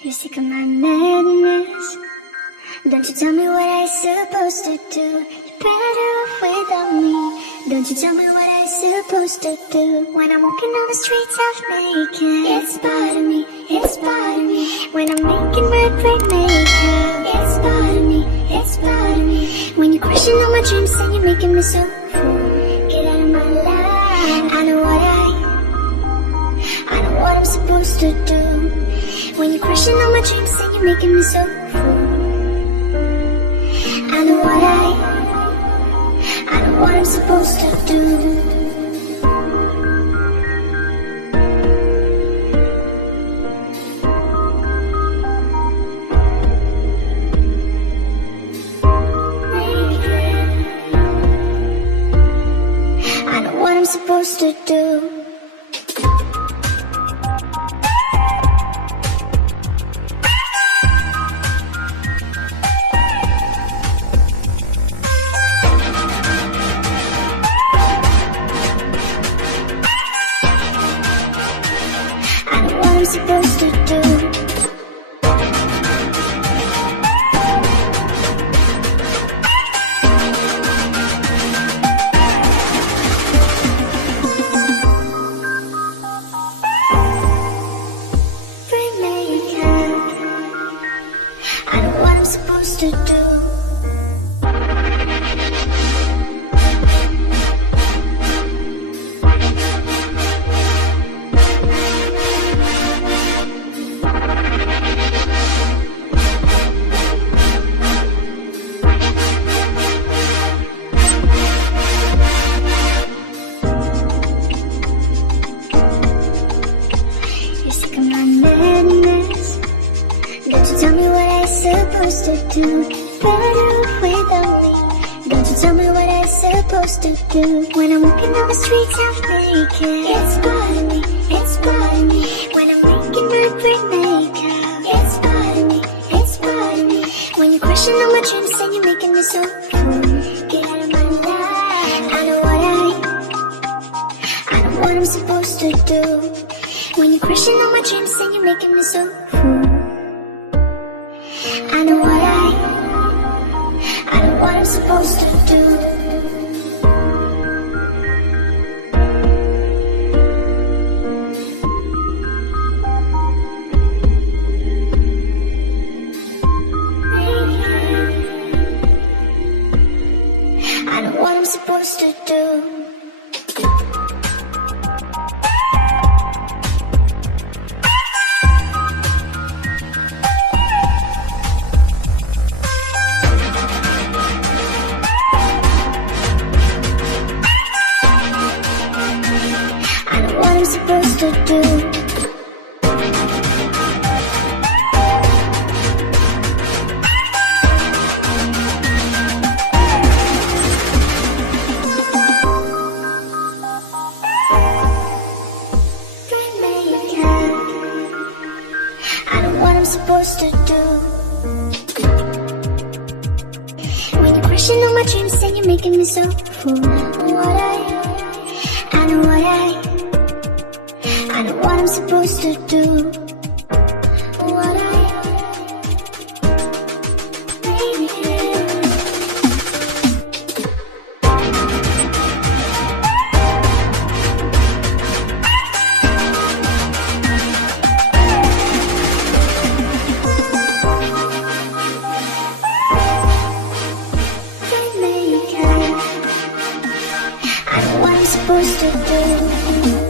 You're sick of my madness. Don't you tell me what I'm supposed to do. You're better off without me. Don't you tell me what I'm supposed to do. When I'm walking on the streets half naked, it's part of me, it's part of me. When I'm making red brick makeup, it's part of me, it's part of me. When you're crushing all my dreams and you're making me so full, get out of my life. I know what I'm supposed to do. When you're crushing all my dreams and you're making me so full, I know what I'm supposed to do. I know what I'm supposed to do. I'm supposed to do. Free makeup. I know what I'm supposed to do. Madness. Don't you tell me what I'm supposed to do. Better off without me. Don't you tell me what I'm supposed to do. When I'm walking on the streets half naked, it's part of me, it's part of me. When I'm making red brick makeup, it's part of me, it's part of me. When you're crushing all my dreams and you're making me so full, get out of my life. I know what I'm supposed to do. When you're crushing all my dreams and you're making me so full, I know what I'm supposed to do. I know what I'm supposed to do. I'm supposed to do. I know what I'm supposed to do. When you're crushing all my dreams and you're making me so full, I know what I'm supposed to do. I know what I'm supposed to do.